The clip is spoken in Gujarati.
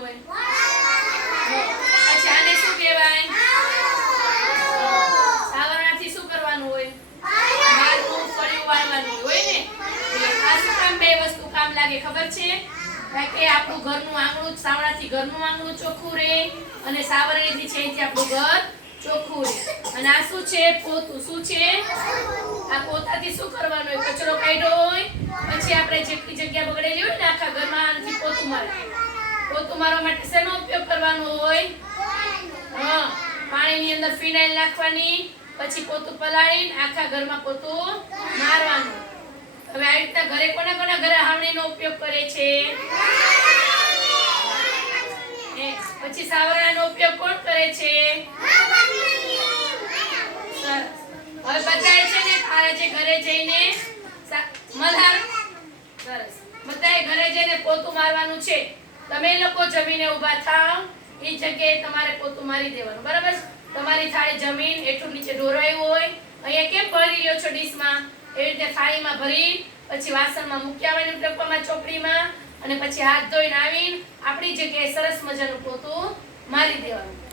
હોય. પછી આને શું કહેવાય? સાવરણાથી શું કરવાનું હોય? બહારનું ફળિયું વાળવાનું હોય ને? આ શું કામ બે વસ્તુ કામ લાગે ખબર છે? કે આપણું ઘરનું આંગણું સાવરણાથી ઘરનું આંગણું ચોખ્ખું રહે અને સાવરણીથી છે એથી આપણું ઘર ચોખ્ખું રહે. અને આ શું છે? પોતું. શું છે? આ પોતાથી શું કરવાનું હોય? કચરો કાઢ્યો હોય, પછી આપણે જેટલી જગ્યા બગડેલી હોય ને આખા ઘરમાં, આનાથી પોતું મારે પોતું મારવા માટે શેનો ઉપયોગ કરવાનો હોય? હા, પાણીની અંદર ફિનાઇલ નાખવાની, પછી પોતું પલાળીને આખા ઘરમાં પોતું મારવાનું. હવે આ રીતના ઘરે કોના કોના ઘરે હાવણીનો ઉપયોગ કરે છે? પછી સાવરણાનો ઉપયોગ કોણ કરે છે. હવે બધાએ છે ને આજે ઘરે જઈને સા- સરસ. બધાએ ઘરે જઈને પોતું મારવાનું છે. તમે લોકો જમીને ઊભા થાવ, એ જગ્યાએ તમારે પોતું મારી દેવાનું. બરાબર તમારી થાળી જમીન એટલું નીચે ઢોરાયું હોય, અહીંયા કેમ ભરી લ્યો છો ડીશમાં? એવી રીતે થાળીમાં ભરી, પછી વાસણમાં મૂકી આવવાનું ડબ્બામાં, ચોપડીમાં, અને પછી હાથ ધોઈને આવીને આપણી જગ્યાએ સરસ મજાનું પોતું મારી દેવાનું.